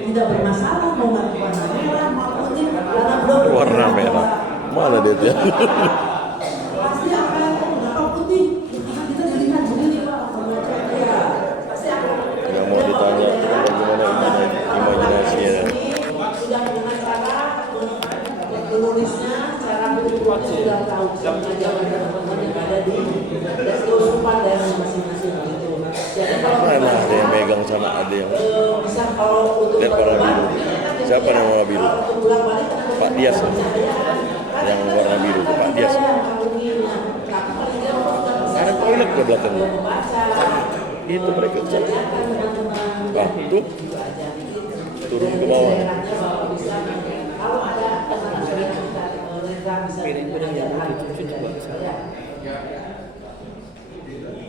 tidak bermasalah mau nggak warna merah mau putih karena belum Warna merah. Mana dia tuh? pasti akan kenapa putih karena kita dilihat begini pak ya pasti akan Yang mau ditanya itu kan bagaimana imajinasinya. sudah dengan cara menulisnya cara berpikirnya sudah tahu mengajarkan teman-teman yang ada di kesurupan daerah masing-masing gitu. Jadi kalau Mana ada yang megang sama ada yang bisa kalau untuk lihat warna biru. Siapa yang warna biru? Pak Dias. Yang warna biru itu Pak Dias. Ada toilet ke belakangnya. Itu mereka ke sana. Ah, tuh. Turun ke bawah. Piring-piring yang mau dicuci juga bisa.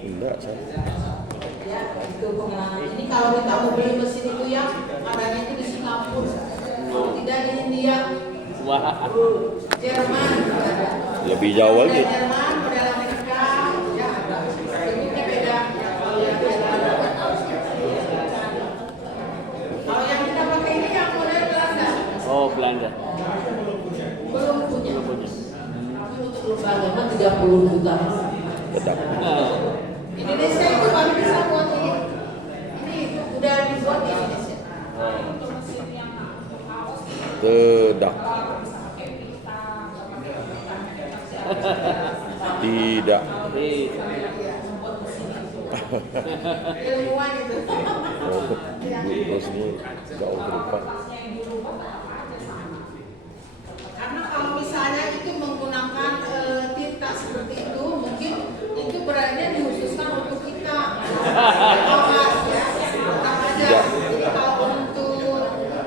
Enggak, saya. Ya, itu pengalaman. Ini kalau kita mau beli mesin itu ya, adanya itu di Singapura, tidak di India, Wah, Jerman ada. Lebih jauh Model lagi. Jerman, model Amerika, ya ada. Bentuknya beda. Kalau yang kita pakai ini yang model Belanda, oh Belanda. belum punya. Belum punya. Tapi untuk lembaga Agama 30 juta. Tetap. Nah, Indonesia itu baru bisa buat ini. Ini udah dibuat di Indonesia. Tidak. Tidak. di Ilmuwan itu. Terus ini jauh ke depan. Karena kalau misalnya itu menggunakan tinta seperti itu, mungkin itu berarti dikhususkan untuk kita. Awas ya, tetap aja. Tidak. Jadi kalau untuk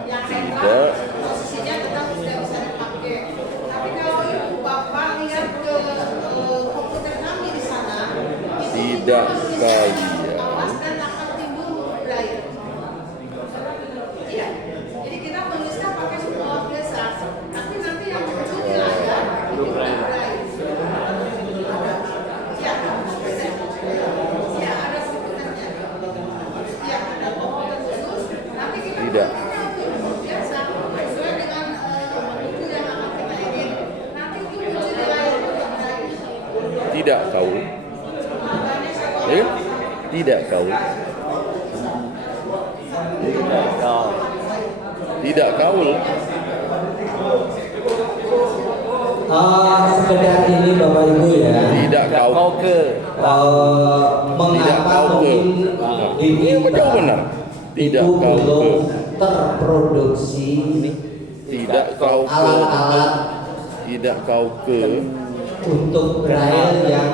yang netral, Tidak. posisinya tetap tidak bisa dipakai. Tapi kalau ibu bapak lihat ke komputer kami di sana, itu Tidak sekali. awas dan akan timbul braille. Iya. Jadi kita menulisnya pakai semua biasa. Tapi nanti yang muncul di layar itu braille. Iya. Iya, ada komputernya. Iya, ada komputer khusus. Nanti kita Tidak. pakai untuk biasa sesuai dengan buku yang akan kita ingin. Nanti itu muncul di layar untuk braille. Tidak kau. Makanya saya Ya? Tidak kau. kau Tidak kaul. Sekedar ini Bapak Ibu ya, Tidak kau kau. ke Tidak mengapa kau ke. mungkin di Ini kita jauh benar. Tidak itu kau ke. belum terproduksi Tidak kau ke. alat-alat Tidak kau ke. untuk braille yang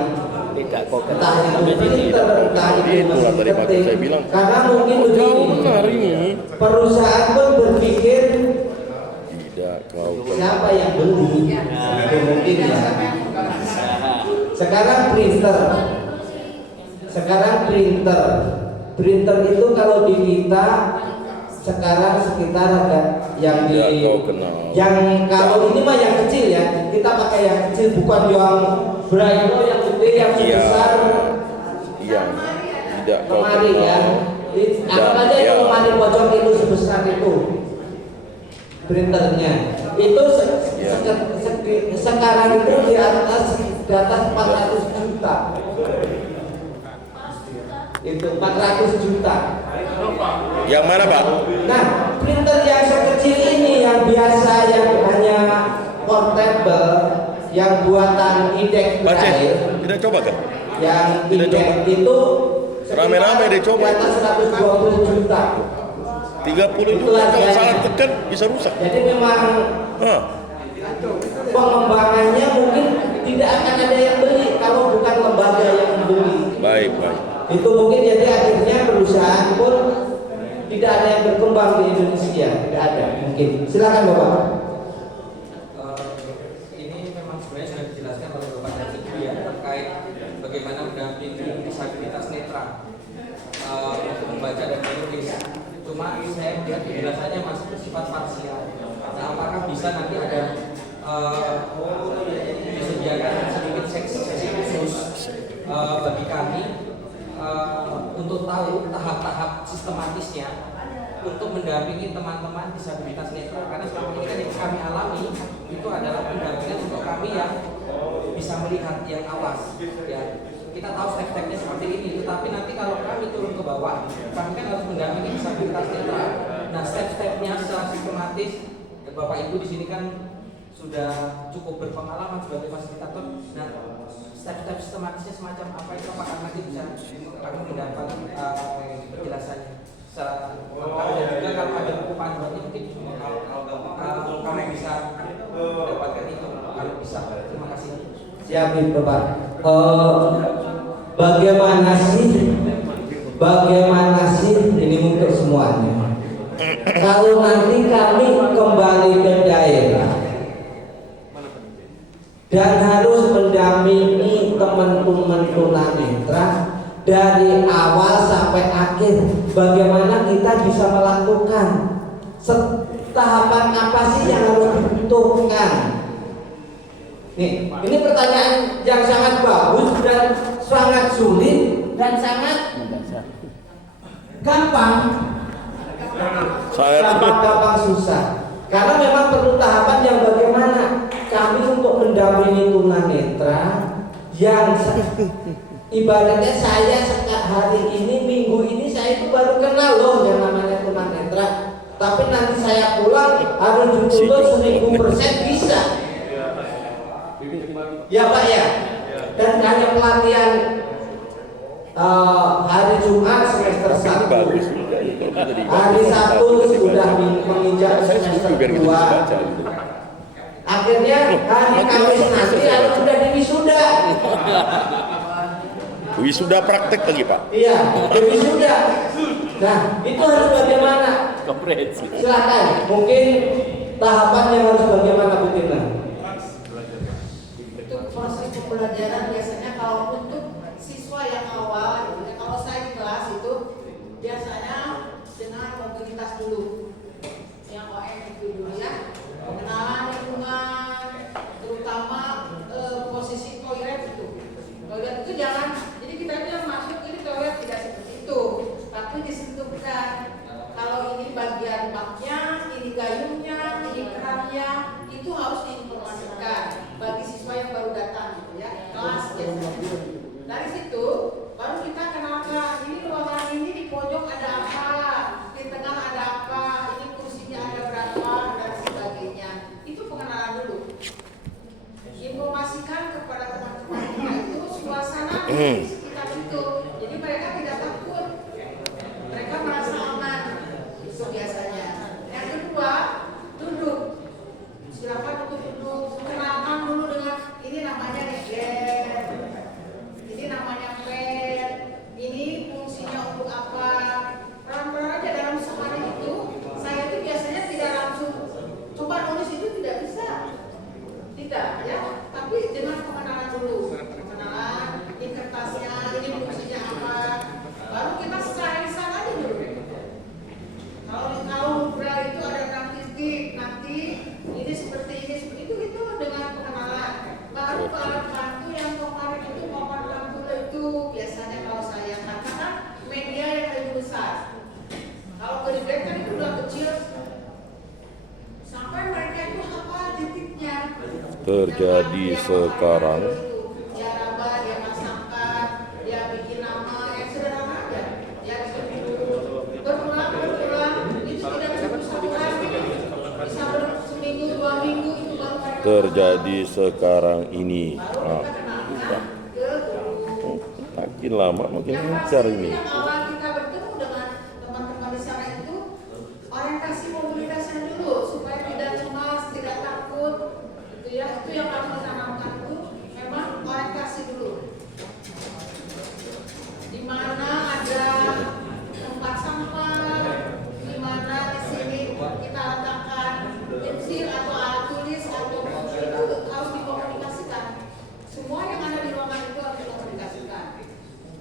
tidak kau ke. entah itu Sampai sini. printer, entah itu Itulah tadi Pak ketik. saya bilang. Karena mungkin Oh, jauh begini, benar ini. perusahaan pun berpikir Tidak kau ke. siapa yang beli, itu mungkin ya. Nah, Sekarang printer itu kalau di kita sekarang sekitar ada yang di Tidak kau kenal. yang kalau ini mah yang kecil ya, kita pakai yang kecil bukan yang braille yang gede yang Iya. besar Iya. Tidak kau lemari ya. kenal. Anggap aja itu Ya. lemari pojok itu sebesar itu printernya. Itu Ya. sekarang itu di atas 400 juta. Itu 400 juta. Yang mana Pak? Nah, printer yang sekecil ini yang biasa yang hanya portable, yang buatan indeks Pak Cez, braille, tidak coba kan? yang Tidak indeks coba. itu Rame-rame deh coba. di atas 120 juta. 30 Itu juta kalau harganya. salah tekan bisa rusak. Jadi memang Hah. pengembangannya mungkin tidak akan ada yang beli kalau bukan lembaga yang membeli. Baik, baik. Itu mungkin jadi akhirnya perusahaan pun tidak ada yang berkembang di Indonesia, tidak ada mungkin. Silakan Bapak. Ini memang sebenarnya sudah dijelaskan oleh Bapak tadi ya terkait bagaimana mendampingi disabilitas netra untuk membaca dan menulis. Cuma saya melihat penjelasannya masih bersifat parsial. Nah, apakah bisa nanti ada disediakan sedikit sesi khusus bagi kami untuk tahu tahap-tahap sistematisnya untuk mendampingi teman-teman disabilitas netra, karena selama ini kan yang kami alami itu adalah pendampingan untuk kami yang bisa melihat, yang awas ya. Kita tahu step-stepnya seperti ini, tetapi nanti kalau kami turun ke bawah, kami kan harus mendampingi disabilitas netra. Nah, step-stepnya secara sistematis, Bapak Ibu di sini kan sudah cukup berpengalaman sebagai fasilitator. Nah, step-step sistematisnya semacam apa itu, apakah nanti bisa kami mendapat penjelasannya secara lengkap, dan juga kalau ada buku panduannya mungkin kami bisa mendapatkan itu kalau bisa. Terima kasih. Siap Bapak. Bagaimana sih ini untuk semuanya? Kalau nanti kami kembali ke daerah dan harus mendampingi teman-teman tunanetra dari awal sampai akhir, bagaimana kita bisa melakukan? Tahapan apa sih yang harus dibutuhkan? Nih, ini pertanyaan yang sangat bagus dan sangat sulit dan sangat gampang. Gampang susah. Karena memang perlu tahapan yang bagaimana kami untuk mendampingi tunanetra yang ibaratnya saya hari ini, minggu ini saya itu baru kenal loh yang namanya tunanetra. Tapi nanti saya pulang harus dituntut 1000% bisa. Ya Pak ya. Dan hanya pelatihan hari Jumat semester 1. Hari Sabtu sudah menginjak semester 2. Akhirnya hari Kamis nanti harus sudah diwisuda. Wisuda praktek lagi Pak. Iya, wisuda. Nah, itu harus bagaimana? Silakan. Mungkin tahapan yang harus bagaimana Bu Tina? Untuk proses pembelajaran biasanya kalau untuk siswa yang awal, gitu ya, kalau saya di kelas itu biasanya dengan mobilitas dulu, yang OM itu dulu ya, pengenalan lingkungan, terutama posisi toilet itu. Toilet itu jangan, jadi kita bilang masuk ini toilet tidak seperti itu, tapi disentuhkan. Kalau ini bagian baknya, ini gayungnya, ini kerannya, itu harus diinformasikan bagi siswa yang baru datang, gitu ya, kelas biasanya. Dari situ baru kita kenalkan, ini ruangan ini di pojok ada apa, di tengah ada apa, ini kursinya ada berapa dan sebagainya. Itu pengenalan dulu. Informasikan kepada teman-teman kita itu suasana di sekitar itu. Jadi mereka tidak takut, mereka merasa aman. Itu biasanya. Yang kedua, duduk. Silakan untuk duduk. Kenalkan dulu dengan ini namanya neger, ini namanya pen, ini fungsinya untuk apa. Pelan-pelan aja dalam semuanya itu. Saya itu biasanya tidak langsung coba nulis itu tidak bisa, tidak ya. Tapi dengan pengenalan dulu, pengenalan ini kertasnya, ini fungsinya apa. Baru kita secara lisan aja dulu. Kalau itu ada 6 titik, nanti ini seperti itu dengan pengenalan. Baru ke alat bantu yang kemarin itu papan lampu itu biasanya kalau saya katakan media yang lebih besar. Kalau Greenback kan itu udah kecil, sampai mereka itu apa titiknya. Terjadi sekarang. Dia raba, dia pasangkan, dia bikin nama yang sederhana aja. Dia berulang, itu tidak bisa satu hari, bisa seminggu, 2 minggu itu baru mereka Terjadi sekarang ini. Nah, makin lama makin lancar ini. Yang awal kita bertemu dengan teman-teman di sana itu orientasi mobilitasnya dulu supaya tidak cemas, tidak takut, gitu ya. Itu yang harus ditanamkan itu memang orientasi dulu. Di mana ada tempat sampah, di mana di sini kita letakkan pensil atau alat tulis atau itu harus dikomunikasikan. Semua yang ada di ruangan itu harus dikomunikasikan.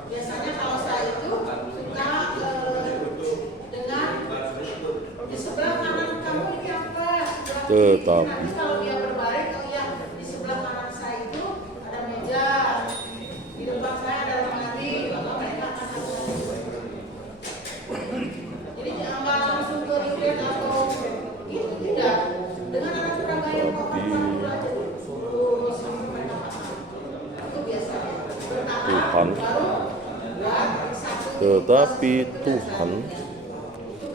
Biasanya kalau saya itu suka dengan di sebelah kanan kamu ini apa? Tetapi Nanti kalau dia berbaring, oh ya di sebelah kanan saya itu ada meja, di depan saya ada lemari, maka mereka akan jadi jangan langsung Tetapi Tuhan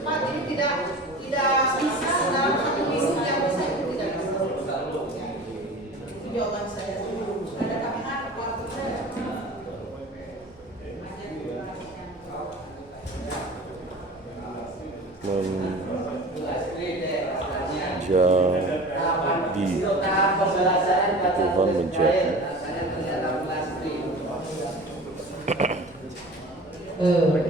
Pak, jadi tidak bisa dalam satu minggu yang bisa itu tidak bisa. Itu jawaban saya. Ada tambahan waktu saya. Tuhan menjadi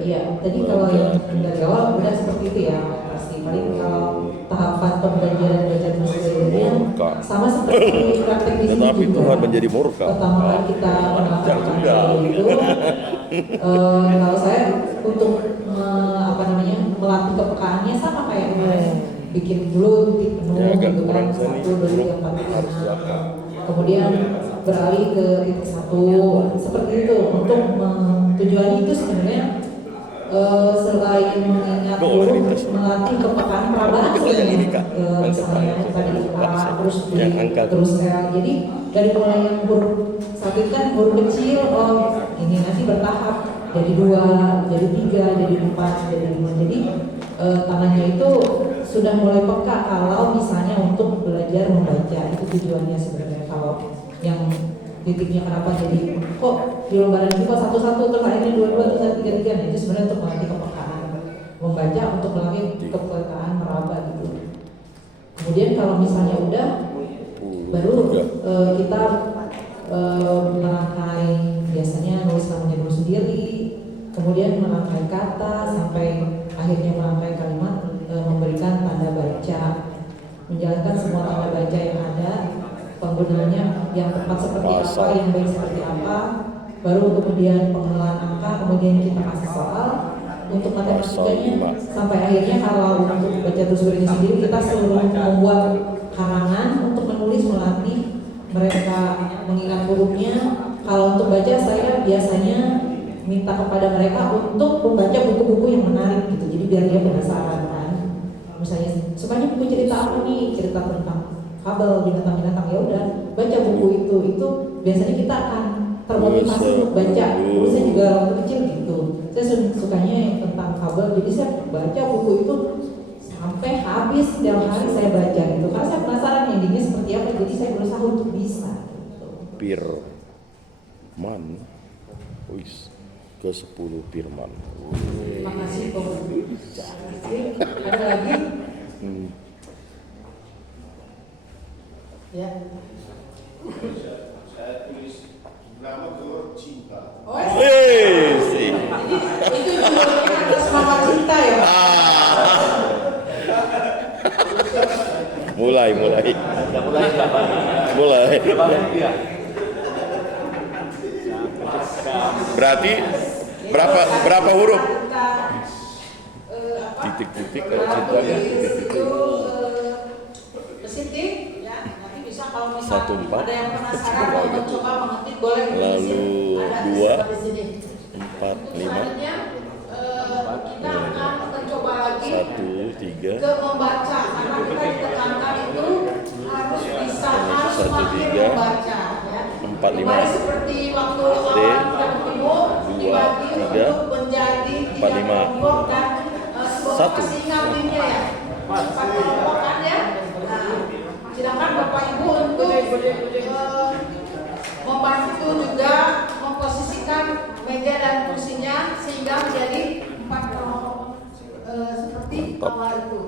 Iya, tadi kalau yang dari awal udah seperti itu ya, pasti paling kalau tahapan pembelajaran belajar musiknya sama seperti praktek di sini tetapi juga. Tuhan menjadi murka. Pertama kali kita melakukan itu, kalau saya untuk melatih kepekaannya sama kayak bikin dulu titik penuh Ya, agak gitu kan, kurang seni, 1, 2, 3, 4, harus 5. siapkan. Kemudian beralih ke titik 1 seperti itu untuk tujuannya itu sebenarnya selain mengingat guru melatih kepekaan perabaan sebenarnya misalnya tadi A terus B terus L, jadi dari mulai yang huruf satu itu kan huruf kecil, ini nanti bertahap jadi 2, jadi 3, jadi 4, jadi 5, jadi tangannya itu sudah mulai peka kalau misalnya untuk belajar membaca, itu tujuannya sebenarnya. Kalau yang titiknya kenapa jadi kok di lembaran ini kok 1-1 terus akhirnya 2-2 terus 3-3, nah itu sebenarnya untuk melatih kepekaan membaca, untuk melatih kepekaan meraba gitu. Kemudian kalau misalnya udah baru kita merangkai, biasanya nulis namanya dulu sendiri, kemudian merangkai kata sampai akhirnya merangkai kalimat, memberikan tanda baca, menjalankan semua tanda baca yang ada, penggunaannya yang tepat seperti apa, yang baik seperti apa, baru kemudian pengenalan angka, kemudian kita kasih soal untuk matematikanya, sampai akhirnya kalau untuk baca terus berinya sendiri kita selalu membuat karangan untuk menulis, melatih mereka mengingat hurufnya. Kalau untuk baca saya biasanya minta kepada mereka untuk membaca buku-buku yang menarik gitu, jadi biar dia penasaran kan. Misalnya sukanya buku cerita apa nih, cerita tentang fabel binatang-binatang, ya udah baca buku itu biasanya kita akan termotivasi untuk baca. Dulu saya juga waktu kecil gitu, saya sukanya tentang fabel, jadi saya baca buku itu sampai habis, setiap hari saya baca gitu karena saya penasaran endingnya seperti apa, jadi saya berusaha untuk bisa gitu. Firman ke-10 firman. Makasih Pak. Ada lagi? Ya. Saya tulis nama keluar cinta. Oh, Sih. itu judulnya ada semangat cinta ya Pak? Mulai. Berarti berapa huruf? Titik-titik kalau cintanya titik-titik. Positif ya, nanti bisa kalau 1, misalnya 4, ada yang penasaran mau mencoba mengetik boleh. lalu 2, 4, 5, kita akan mencoba lagi 1, 3, ke membaca, karena kita ditekankan itu harus bisa, harus 1, makin 3, membaca ya. 4, 5. Kemarin seperti waktu awal yang ibu dibagi 2, 3, untuk menjadi 4, 5. kelompok dan Satu. masih ingat timnya ya, 4 kelompok kan ya. Nah, silakan Bapak Ibu untuk membantu juga memposisikan meja dan kursinya sehingga menjadi 4 kelompok seperti awal itu.